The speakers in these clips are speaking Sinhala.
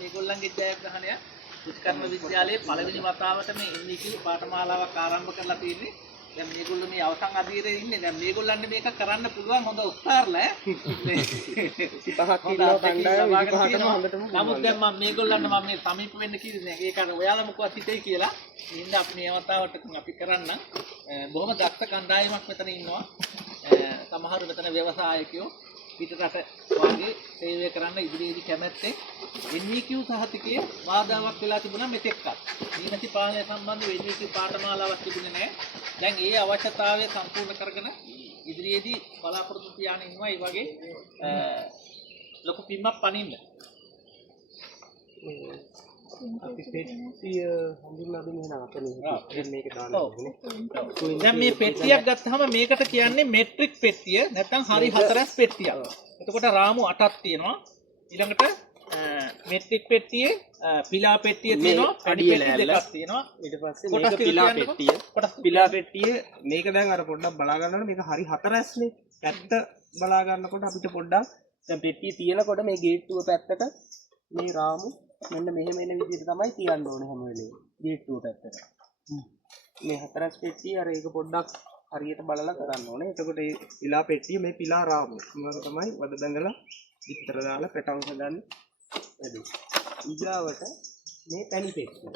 මේගොල්ලන්ගේ ජයග්‍රහණය උත්කර්ම විද්‍යාලයේ පළවෙනි වතාවට මේ NVQ පාඨමාලාවක් ආරම්භ කරලා තියෙන්නේ. දැන් මේගොල්ලෝ මේ අවසන් අධීරේ ඉන්නේ. දැන් මේගොල්ලන්ට මේක කරන්න පුළුවන් හොඳ උත්සාහලා ඈ. 25ක් ඉන්නවා කණ්ඩායම 25ටම හොඳටම. නමුත් දැන් මම මේගොල්ලන්ට මම මේ සමීප වෙන්න කිව්වේ ඒක අර ඔයාලා මොකවත් හිතේ කියලා. ඉන්න අපි මේ වතාවට අපි කරන්න බොහොම දක්ෂ කණ්ඩායමක් මෙතන ඉන්නවා. සමහර මෙතන ව්‍යවසායකයෝ පිටරට වාගේ සේවය කරන්න ඉදිරියේදී කැමැත්තෙන් NVQ සහතිකයේ වාදාවක් වෙලා තිබුණා මෙතෙක්වත්. නියමිත පාලනය සම්බන්ධ NVQ පාඨමාලාවක් තිබුණේ නැහැ. දැන් ඒ අවශ්‍යතාවය සම්පූර්ණ කරගෙන ඉදිරියේදී බලාපොරොත්තු තියාගෙන ඉන්නවා මේ වගේ ලොකු පිම්මක් පනින්න. අපි පෙට්ටිය හඳුන්වා දෙන්න අපේ මේක දාන්න ඕනේ. දැන් මේ පෙට්ටියක් ගත්තාම මේකට කියන්නේ මෙට්‍රික් පෙට්ටිය නැත්නම් හරි හතරස් පෙට්ටියක්. එතකොට රාමු 8ක් තියෙනවා. ඊළඟට මෙට්‍රික් පෙට්ටියේ පිලා පෙට්ටිය තියෙනවා. පැඩි පෙට්ටි දෙකක් තියෙනවා. ඊට පස්සේ මේක පිලා පෙට්ටිය. පිලා පෙට්ටිය මේක දැන් අර පොඩ්ඩක් බලා ගන්නකොට මේක හරි හතරස්නේ. පැත්ත බලා ගන්නකොට අපිට පොඩ්ඩක් දැන් පෙට්ටිය තියෙනකොට මේ ගේට්ටුව පැත්තට මේ රාමු මෙන්න මෙහෙම එන විදිහට තමයි තියන්න ඕනේ හැම වෙලේම ගේට්ටුව පැත්තට. මේ හතරස් පෙට්ටිය අර ඒක පොඩ්ඩක් හරියට බලලා කරන්න ඕනේ. එතකොට මේ පිලා පෙට්ටිය මේ පිලා රාමු. මේක තමයි වද බැඳලා විතර දාලා පැටවුම් හදන්න වැඩි. ඊගාවට මේ පැණි පෙට්ටිය.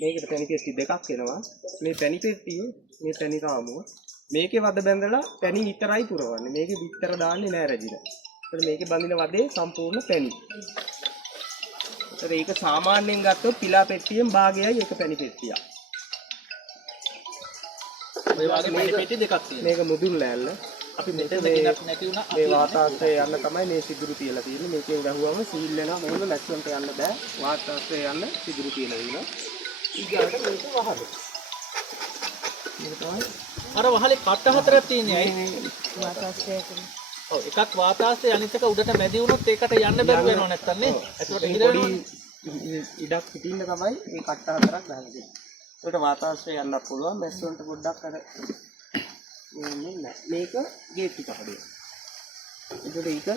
මේකට පැණි පෙට්ටි දෙකක් එනවා. මේ පැණි පෙට්ටිය මේ පැණි රාමුව මේකේ වද බැඳලා පැණි විතරයි පුරවන්නේ. මේකේ විතර දාන්නේ නෑ රජින. ඒත් මේකේ බඳින වදේ සම්පූර්ණ පැණි. ඒක සාමාන්‍යයෙන් ගත්තොත් පිලා පෙට්ටියෙන් භාගයයි එක පැණි පෙට්ටියක්. ඔය වගේ පැණි පෙට්ටි දෙකක් තියෙනවා. මේක මුදුන් ලෑල්ල. අපි මෙතන දෙකක් නැති වුණා. මේ වාතාශ්‍රය යන්න තමයි මේ සිදුරු තියලා තියෙන්නේ. මේකෙන් ගහුවම සීල් වෙනවා. මෙහෙම මැක්සිමම්ට යන්න බෑ. වාතාශ්‍රය යන්න සිදුරු තියලා තියෙනවා. ඊගාට මේක වහල. මේක තමයි අර වහලේ කට හතරක් තියෙන්නේ. අයි වාතාශ්‍රය කරන. ඔව් එකක් වාතාශ්‍රය අනිත් එක උඩට මැදි වුණොත් ඒකට යන්න බැරුව වෙනව නැත්තම් නේ. ඒකට ඉඩක් පිටින්න තමයි මේ කට්ට හතරක් ගහලා තියෙන්නේ. ඒකට වාතාශ්‍රය යන්නත් පුළුවන්. මැස් වලට පොඩ්ඩක් අර මේක ගේට්ටු කහඩුව. ඒකට ඒක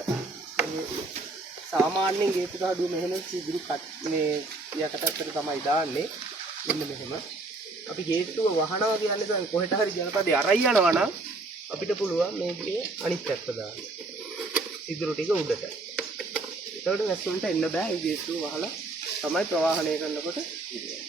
සාමාන්‍යයෙන් ගේට්ටු කහඩුව මෙහෙම සිදුරු කට් මේ යකටත්තට තමයි දාන්නේ. මෙන්න මෙහෙම. අපි ගේට්ටුව වහනවා කියන්නේ දැන් කොහෙට හරි ජනපදේ අරයි යනවා නම් අපිට පුළුවන් මේකේ අනිත් පැත්ත දාන්න. සිදුරු ටික උඩට. ඒකට මැස් වලට එන්න බෑ. ඒ ගේට්ටුව වහලා තමයි ප්‍රවාහණය කරනකොට ඉන්නේ.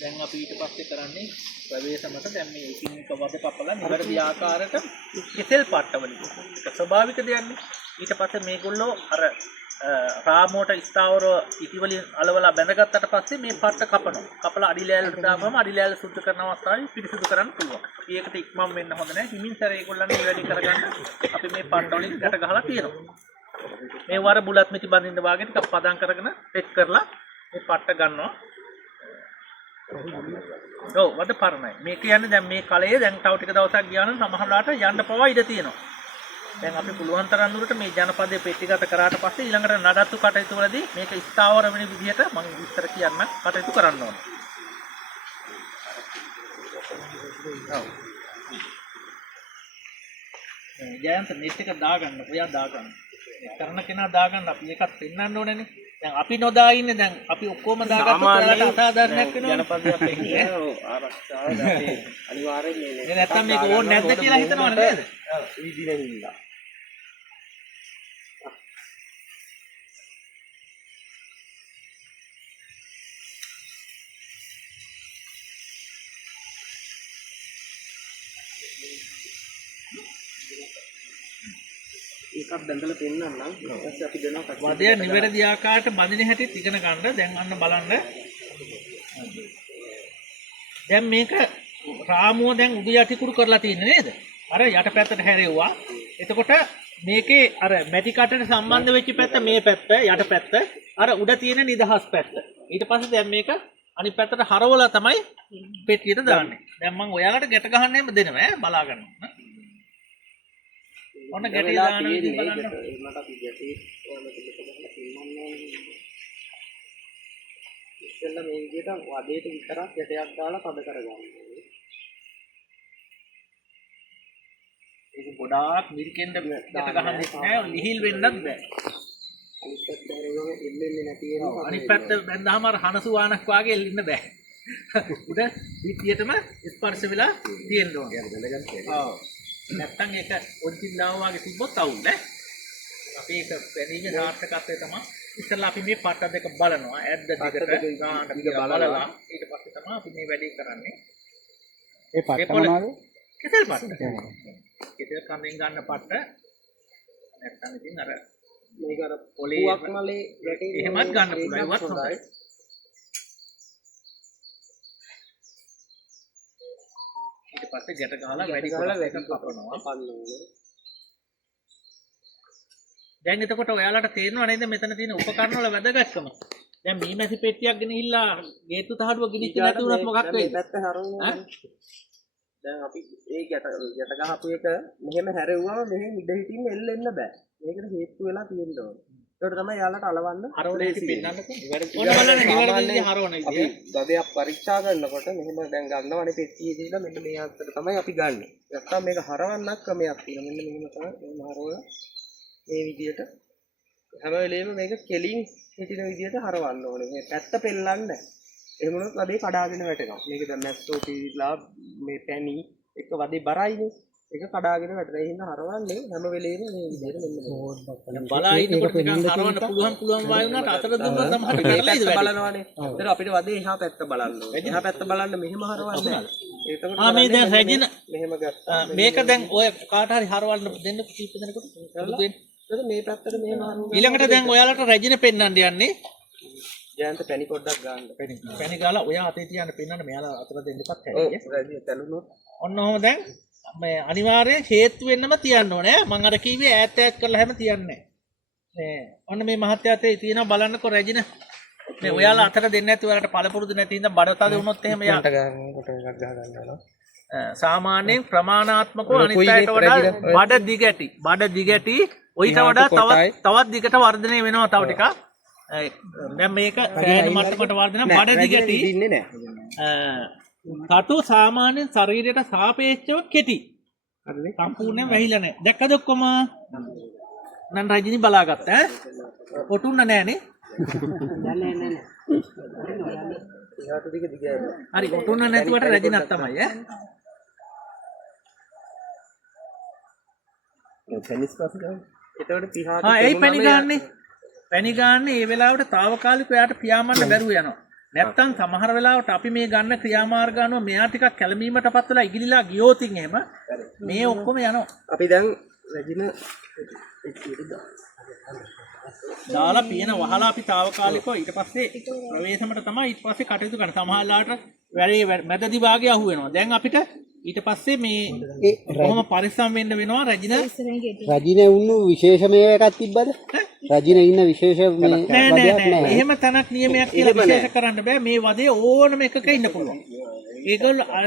දැන් අපි ඊට පස්සේ කරන්නේ ප්‍රවේශමට දැන් මේ එකින් එක වද කපලා නිවැරදි ආකාරයට කෙසෙල් පට්ටවලින්. ඒක ස්වභාවික දෙයක්නේ. ඊට පස්සේ මේගොල්ලෝ අර රාමුවට ස්ථාවරව ඉටිවලින් අලවලා බැඳගත්තට පස්සේ මේ පට්ට කපනවා. කපලා අඩි ලෑල්ලට දාපුවම අඩි ලෑල්ල සුද්ධ කරන අවස්ථාවේ පිරිසිදු කරන්න පුළුවන්. ඒකට ඉක්මන් වෙන්න හොඳ නැහැ. හිමින් සැර ඒගොල්ලන් මේ වැඩි කරගන්න අපි මේ පට්ටවලින් ගැට ගහලා තියෙනවා. මේ වර බුලත් මිටි බඳින්න වාගේ ටිකක් පදම් කරගෙන සෙට් කරලා මේ පට්ට ගන්නවා. ඔව් වද පරණයි. මේ කියන්නේ දැන් මේ කලයේ දැන් තව ටික දවසක් ගියා නම් සමහරලාට යන්න පවා ඉඩ තියෙනවා. දැන් අපි පුළුවන් තරම් දුරට මේ ජනපදයේ පෙට්ටිගත කරාට පස්සේ ඊළඟට නඩත්තු කටයුතු වලදී මේක ස්ථාවර වෙන විදිහට මම විස්තර කියන්න කටයුතු කරන්න ඕනේ. ඔව්. ජයන්ත නෙට් එක දාගන්න. ඔයා දාගන්න. කරන කෙනා දාගන්න අපි ඒකත් පෙන්වන්න ඕනේනේ. දැන් අපි නොදා ඉන්නේ දැන් අපි ඔක්කොම දාගත්තොත් ඔයාලට අසාධාරණයක් වෙනවා. ජනපදයක් වෙන්නේ. ඔව් ආරක්ෂාව දැන් අනිවාර්යෙන් මේ නැත්තම් මේක ඕනේ නැද්ද කියලා හිතනවනේ නේද? ඔව් විදිනේ හින්දා. එකක් බඳලා පෙන්නන්නම්. ඊපස්සේ අපි දෙනවා වදය නිවැරදි ආකාරයට බඳින හැටිත් ඉගෙන ගන්න. දැන් අන්න බලන්න. දැන් මේක රාමුව දැන් උඩ යටිකුරු කරලා තියෙන්නේ නේද? අර යට පැත්තට හැරෙව්වා. එතකොට මේකේ අර මැටි කටට සම්බන්ධ වෙච්ච පැත්ත මේ පැත්ත යට පැත්ත අර උඩ තියෙන නිදහස් පැත්ත. ඊට පස්සේ දැන් මේක අනිත් පැත්තට හරවලා තමයි පෙට්ටියට දාන්නේ. දැන් මම ඔයාලට ගැට ගහන්නෙම දෙනවා ඈ බලා ගන්න. ඔන්න ගැටේ දාන විදිහ බලන්න. මට අපි ගැටේ ඔයාලට දෙක ගහලා පෙන්නන්න ඉස්සෙල්ලා මේ විදිහට වදේට විතරක් ගැටයක් දාලා පද කරගන්න ඕනේ. ඒක ගොඩාක් මිරිකෙන්න යට ගහන්නේ නැහැ. ලිහිල් වෙන්නත් බෑ. අනිත් පැත්ත බැන්දාම අර හනසු වානක් වාගේ එල්ලෙන්න බෑ. උඩ පිටියටම ස්පර්ශ වෙලා තියෙන්න ඕනේ. ඔව්. නැත්තම් ඒක ඔරිජිනල් වාගේ තිබ්බොත් අවුල් ඈ. අපි ඒක පැනීමේ සාර්ථකත්වය තමයි ඉස්සෙල්ලා අපි මේ පට්ට දෙක බලනවා. ඇද්ද දිගට ගානට බලලා ඊට පස්සේ තමයි අපි මේ වැඩේ කරන්නේ. ඒ පට්ට මොනවාද? කෙසෙල් පට්ට. කෙසෙල් කන්දෙන් ගන්න පට්ට. නැත්තම් ඉතින් අර මේක අර පොලේ මලේ වැටි එහෙමත් ගන්න පුළුවන්. ඒවත් හොඳයි. ඊට පස්සේ ගැට ගහලා වැඩි කපනවා. දැන් එතකොට ඔයාලට තේරෙනව නේද මෙතන තියෙන උපකරණ වල වැදගත්කම? දැන් මීමැසි පෙට්ටියක් ගෙනහිල්ලා ගේතු තහඩුව ගිනිච්ච නැති වුණත් මොකක් වෙයිද? පැත්ත හරවනවා. දැන් අපි ඒ ගැට ගහපු එක මෙහෙම හැරෙව්වම මෙහෙන් ඉඳ හිටින්න එල්ලෙන්න බෑ. මේකට හේතු වෙලා තියෙන්න ඕනේ. ඒකට තමයි යාලට අලවන්න හරවලේසි පෙන්නන්නකෝ. ඔන්න බලන්න නිවැරදි හරවන අපි දඩයක් පරීක්ෂා කරනකොට මෙහෙම දැන් ගන්නවනේ පෙට්ටියේ දීලා මෙන්න මේ අතට තමයි අපි ගන්නෙ. නැත්තම් මේක හරවන්නත් ක්‍රමයක් තියෙනවා. මෙන්න මෙහෙම තමයි මෙහෙම හරවලා මේ විදියට හැම වෙලේම මේක කෙලින් හිටින විදියට හරවන්න ඕනේ. මේ පැත්ත පෙල්ලන්න. එහෙම වුණොත් වදේ කඩාගෙන වැටෙනවා. මේක දැන් මැස්සෝ පීවිලා මේ පැණි එක වදේ බරයිනේ. ඒක කඩාගෙන වැටෙනවා. ඒ හින්දා හරවන්නේ හැම වෙලේම මේ විදියට මෙන්න බලා ඉන්නකොට නිකන් හරවන්න පුළුවන් වායි වුණාට අතට දුන්නොත් තමයි පැත්ත බලනවානේ. ඒතර අපිට වදේ එහා පැත්ත බලන්න ඕනේ. එහා පැත්ත බලන්න මෙහෙම හරවන්නේ. එතකොට මේ දැන් රැජින මෙහෙම ගත්තා. මේක දැන් ඔය කාට හරි හරවන්න දෙන්න කීප දෙනෙකුට මේ පැත්තට මෙහෙම හරවනවා. ඊළඟට දැන් ඔයාලට රැජින පෙන්වන්න යන්නේ. ජයන්ත පැණි පොඩ්ඩක් ගන්න. පැණි ගාලා ඔයා අතේ තියන්න පෙන්වන්න මෙයාලා අතට දෙන්නපත් ඔව් රැජින තැළුනොත් ඔන්න ඔහොම දැන් මේ අනිවාර්යෙන් හේතු වෙන්නම තියන්න ඕනේ. මම අර කිව්වේ ඈත් ඈත් කරලා හැම තියන්නේ නැහැ. ඔන්න මේ මහත්යාතේ තියෙනවා බලන්නකෝ රැජින. මේ ඔයාලා අතට දෙන්නේ නැති ඔයාලට පළපුරුදු නැති ඉඳන් බඩතද වුණොත් එහෙම යා ගන්නකොට එකක් ගහ ගන්නවා. සාමාන්‍යයෙන් ප්‍රමාණාත්මකව අනිත් අයට වඩා බඩ දිගැටි ඔයිට වඩා තවත් දිගට වර්ධනය වෙනවා තව ටිකක්. දැන් මේක පෑන මට්ටමට වර්ධන බඩ දිගැටි ඉන්නේ නැහැ. කටු සාමාන්‍යයෙන් ශරීරයට සාපේක්ෂව කෙටි. හරිනේ. සම්පූර්ණයෙන් වැහිලා නැහැ. දැක්කද ඔක්කොම? නන් රජිනි බලාගත්ත ඈ. ඔටුන්න නෑනේ. නෑ. එහාට දිග දිගයි. හරි ඔටුන්න නැතුවට රජිනක් තමයි ඈ. ටෙනිස් පස් ගන්න. එතකොට පිහාට ඒ පැණි ගන්නෙ. පැණි ගන්න ඒ වෙලාවට తాවකාලිකව එයාට පියාඹන්න බැරුව යනවා. නැත්තම් සමහර වෙලාවට අපි මේ ගන්න ක්‍රියාමාර්ග අනුව මෙයා ටිකක් කැළඹීමටපත් වෙලා ඉගිලිලා ගියොතින් එහෙම මේ ඔක්කොම යනවා. අපි දැන් රැජින දාලා පියන වහලා අපි తాවකාලිකව ඊට පස්සේ ප්‍රවේශමට තමයි ඊට පස්සේ කටයුතු කරන. සමහරලාට වැඩි මැදදි භාගය අහු වෙනවා. දැන් අපිට ඊට පස්සේ මේ කොහොම පරිස්සම් වෙන්න වෙනවා රජින උන්නු විශේෂම එකක් තිබ්බද? රජින ඉන්න විශේෂ මේ වදයක් නැහැ. එහෙම තනක් නියමයක් කියලා විශේෂ කරන්න බෑ. මේ වදේ ඕනම එකක ඉන්න පුළුවන්. ඒගොල්ලෝ අර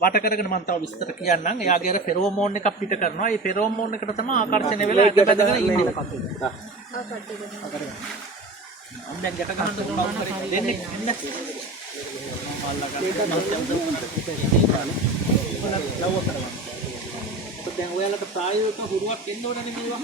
වට කරගෙන මම තව විස්තර කියන්නම්. එයාගේ අර ෆෙරෝමෝන් එකක් පිට කරනවා. ඒ ෆෙරෝමෝන් එකට තමයි ආකර්ෂණය වෙලා එක බැඳගෙන ඉන්නේ. දැන් ගැට ගන්න පුළුවන් දෙන්නේ එන්න. දැන් ඔයාලට ප්‍රායෝගික හුරුවක් එන්න ඕනනේ මේවා.